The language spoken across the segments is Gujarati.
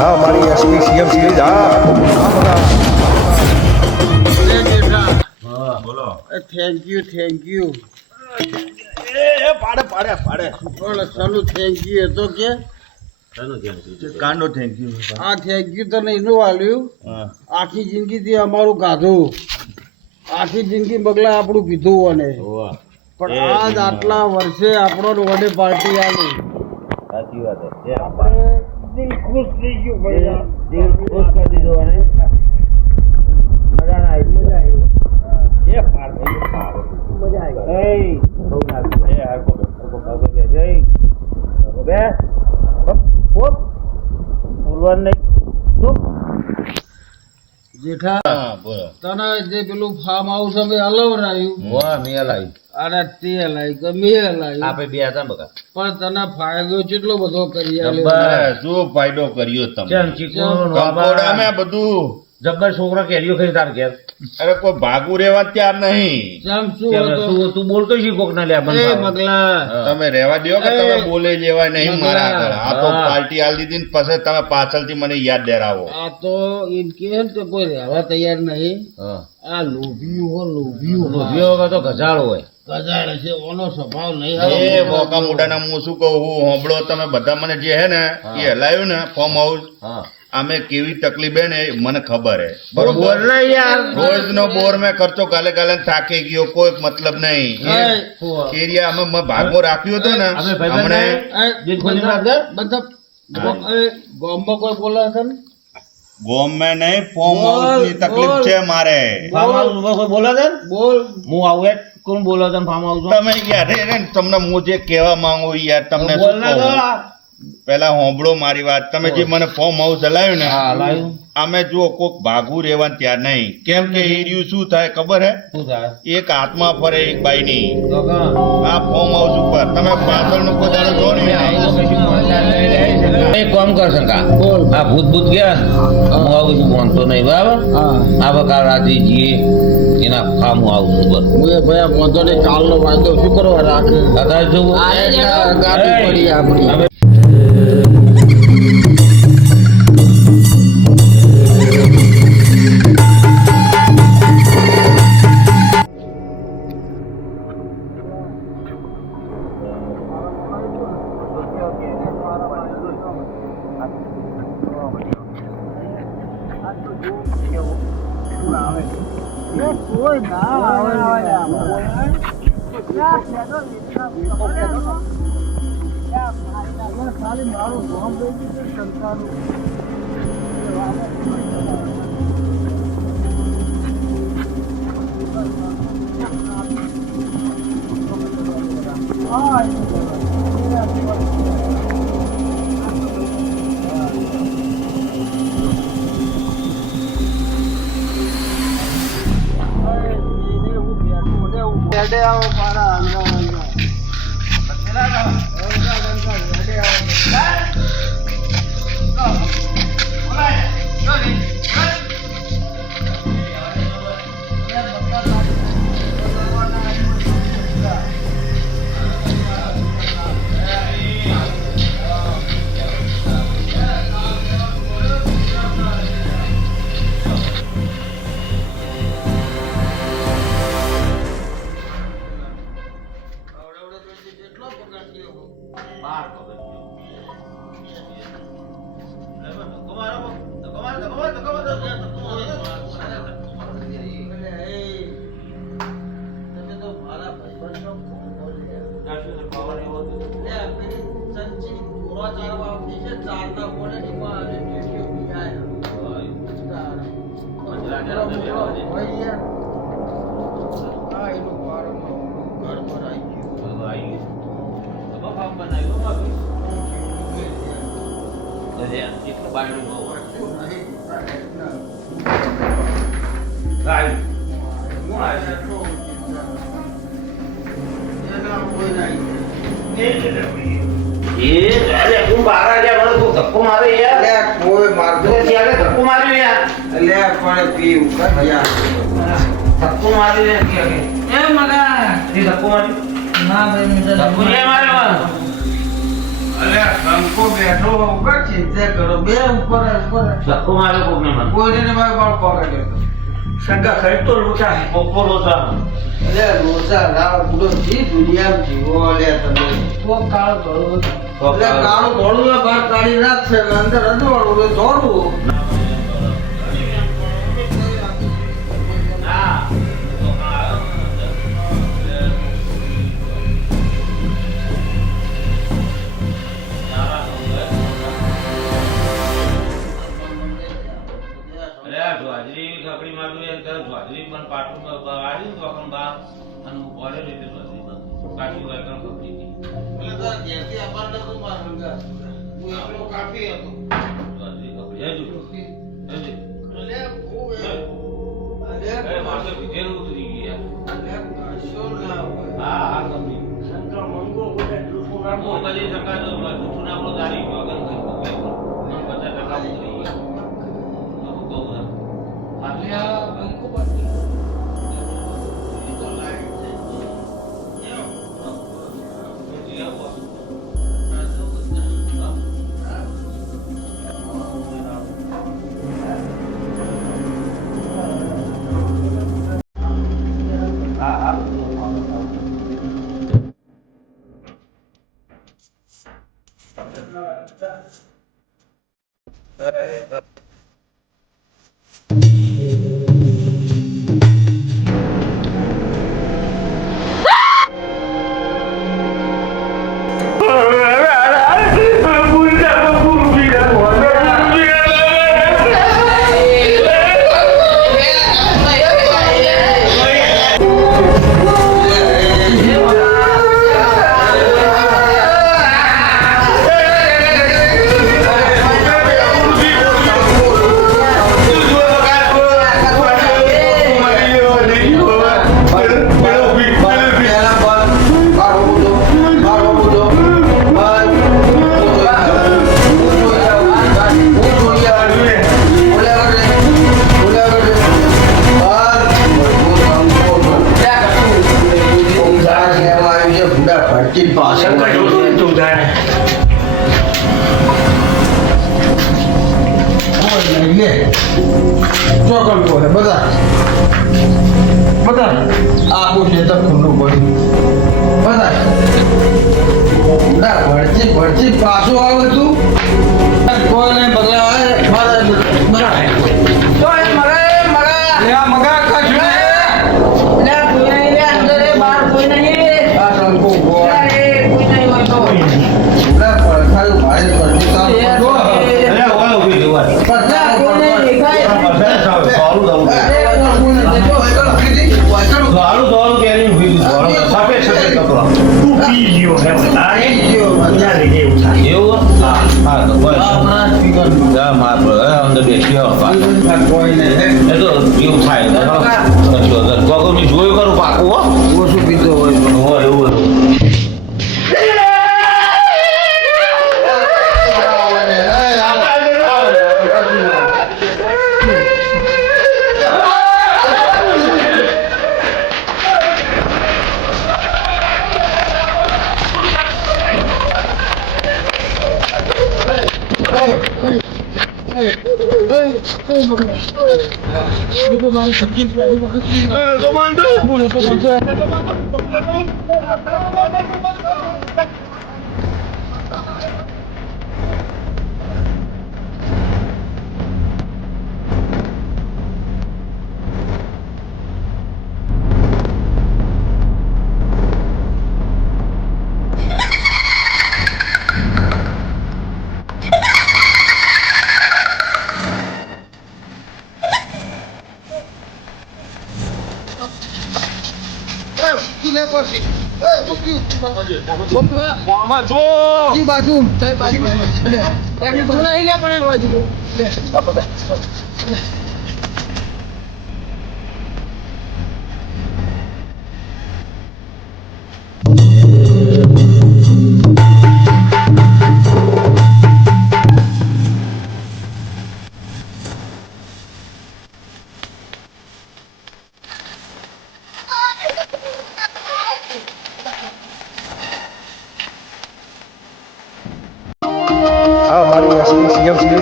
હા મારી એસપી સીએમ સિરીઝ હા બોલો. થેન્ક યુ એ પાડે પાડે પાડે. બોલો ચાલુ થેન્ક યુ એ તો કે કાંડો થેન્ક યુ. આ થેન્ક યુ તો નહીં વાલ્યું આખી જિંદગીથી અમારું ગાધું આખી જિંદગી બગલા આપણું પીધું અને પણ આજ આટલા વર્ષે આપણો વડે પાર્ટી આવી સાચી વાત છે. આપણે દિલ ખુશ થઈ ગયું ભાઈ દિલ ખુશ કરી દીધો અને મજા ના આવી. મજા આવી એ પાડ ભાઈ પાડ. મજા આવી એ બહુ ના એ હરકો બે જય બે પોપ બોલવાનું નહીં. જેઠા હા બોલો. તને જે પેલું ફાર્મ હાઉસ અમે હલવરાયું વાહ મેં લાવી અને તે લાવી કે મેં લાવી આપે બે હતા બકા. પણ તને ફાયદો કેટલો બધો કરી શું ફાયદો કર્યો તમે? કંકોડામાં બધું જબ્બર છોકરા કેરીઓ ખાઈ તાર ઘેર. અરે કોઈ ભાગુ રેવા ત્યાર નહીં. તું બોલતો શી કોક ના લે મગલા તમે રેવા દો કે તમે બોલે જેવા નહીં મારા આગળ. આ તો પાર્ટી આલ દીધી ને પછી તમે પાછળથી મને યાદ દેરાવો. આ તો એમ કે તો કોઈ રહેવા તૈયાર નહીં આ લોભિયું તો ગજાળો હોય. ગજાળ છે ઓનો સ્વભાવ નહીં એ મોકા મોટાના હું શું કહું હું હોંભળો તમે બધા મને જે હે ને એ હલાયું ને ફોર્મ હાઉસ અમે કેવી તકલીફ હે ને એ મને ખબર હે. બરોબર રોજ નો બોર મેં ખર્ચો ગાલે ગાલે થાકી ગયો કોઈ મતલબ નહીં. એરિયા અમે ભાગમાં રાખ્યું હતું ને હમણે ગામમાં કોઈ બોલે છે ને ગોમ મેં નહીં ફોર્મ હાઉસ ની તકલીફ છે મારે. બોલે છે બોલ હું આવું કોણ બોલો તમે ફાર્મ હાઉસ તમે યાર તમને હું જે કહેવા માંગુ યાર તમને શું કહું પેલા હોંભળો મારી વાત. તમે જે મને ફોર્મ હાઉસ હલાવ્યું ને અમે જુઓ કોક ભાગું રહેવાનું ત્યાં નહીં. કેમ કે એરિયું શું થાય ખબર હે? એક હાથમાં ફરે એક બાઈ ની આ ફોર્મ હાઉસ ઉપર તમે પાછળ નું કોઈ દાડો જો ને એક કામ કર શંકા આ ભૂત ભૂત ગયા હું આવું છું ભણતો નહીં બરાબર. આ બકા રાજીજી એના ફાર્મ હાઉસ ઉપર હું ભાઈ વાંધો નહીં કાલનો વાયદો શું કરવા રાખે દાદા જો ગાડી પડી આપણી કોઈ ના ખાલી મારું નામ દઈ દીધું સંતાનું આવો પારા ધક્કો મારે યાર કોઈ મારતો ધક્કો માર્યો યાર પણ પીવું ધક્કો મારી ધક્કો મારી ના ભાઈ ધક્કો લે માર્યો અલ્યા કંકો બેઠો ઉપર ચિંતા કરો બે ઉપર ધક્કો માર્યો કોકને મને. કોઈને મારે બાળ પકડ્યો શંકા ખરીદ તો લોચા છે. પોપો લોચા. અલ્યા રોસા રાવ પૂરો જી દુનિયા જીવો અલ્યા તમે કોક કાળો ધોળો એટલે કાળો ધોળું ના બહાર કાઢી નાખશે ને અંદર અડવાળું ધોળું આખું ખેતર ખુલ્લું પડ્યું બધા ભરતી પાછું આવે તું કોઈને જોયું કરું પાકું ઓછું પીતો હોય એવું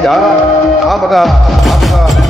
જા આ બગા